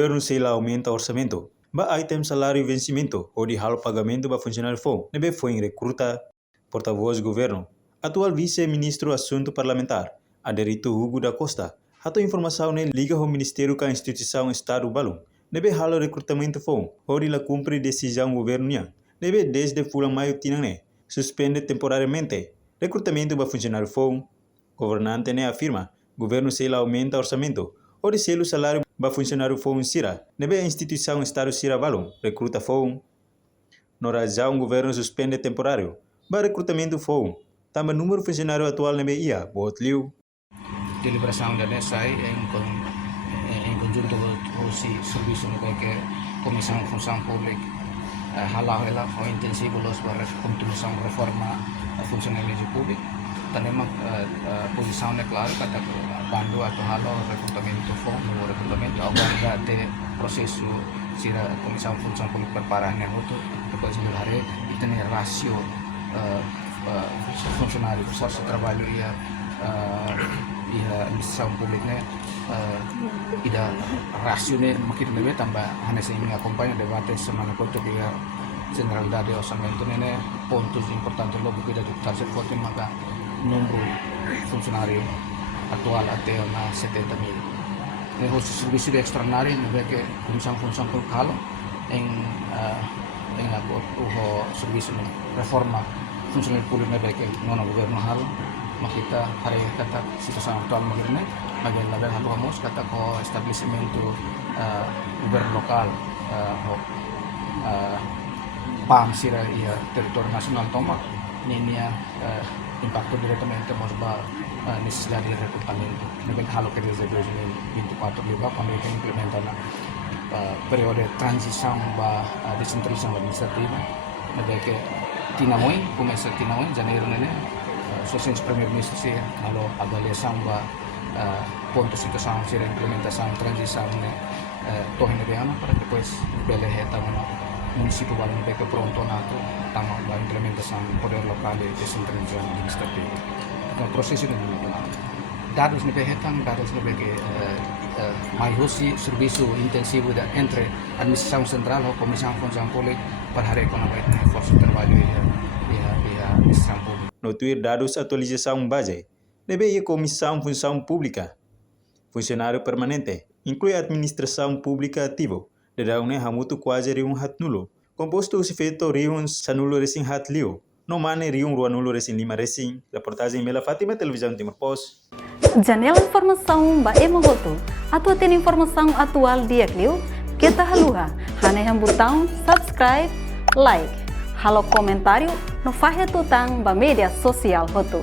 governo se lá aumenta orçamento. Ba item salário vencimento ou de halo pagamento para funcionário FON. Nebe foi em recruta porta-voz do governo. Atual vice-ministro assunto parlamentar, Aderito Hugo da Costa. Hato informação ne liga ao Ministério com a instituição Estado Balum. Nebe halo recrutamento FON. Ori la cumpre decisão governo niang. Nebe desde fulang maio tinang suspende temporariamente recrutamento para funcionário FON. Governante ne afirma, governo se lá aumenta orçamento. Ori selo salário para funcionário FON Sira. Nebe a instituição Estado Sira Balum. Recruta FON. No razão governo suspende temporário. Para recrutamento FON. Também número funcionário atual nebe ia, bot liu. Deliberação da NESAI em conjunto com o serviço que Comissão de Função Pública halau ela foi intensivo para a continuação da reforma funcionalismo público. Também a posição é clara kata bandu atau halau recrutamento FON, no recrutamento agora de processo sira Comissão de Função Pública preparar itu depois de hari itu nih rasio funcionário força de trabalho e a administração pública ida rasionya makin lebih tambah hanya sehingga acompanha debate semana quanto que a generalidade do orçamento né pontos importantes logo que da deputado forte maka número funcionário atual até na 70.000. O serviço extraordinário né que comissão função pública em o serviço reforma funcionário público né que não governo halo makita hari kata situação atual magirne magan label hamos kata ko estabelecimento governo lokal PAM sira ia território nacional toma ninia impacto diretamente mas ba necessidade de recrutamento nebe halo que desde 2024 liba quando ele implementa na período de transição ba descentralização administrativa nebe que tinamoi começa tinamoi janeiro né sosial primeiro-ministro se halo avaliação ba ponto situação se implementação transição né torne de ano para depois belehe tama município balão que pronto nato tama ba implementação poder local e descentralização administrativa então processo ini dados ni behetang dados ni bege mai hosi serviço intensivo da entre administração central ou comissão função pública para hari ekonomi força de trabalho e a administração pública. No Twitter dados atualização base, nebe a Comissão Função Pública, funcionário permanente, inclui administração pública ativo, de daune hamutu quase riun hat nulo, composto se feito riun sanulo resin hat liu, no mane riun rua nulo resin lima resin, reportagem Mela Fátima, Televisão Timor Post. Janela informação ba emogoto, atau tem informação atual dia kliu, kita haluha, hane botão subscribe, like, halo comentário, no fahe tutang ba media sosial hotu.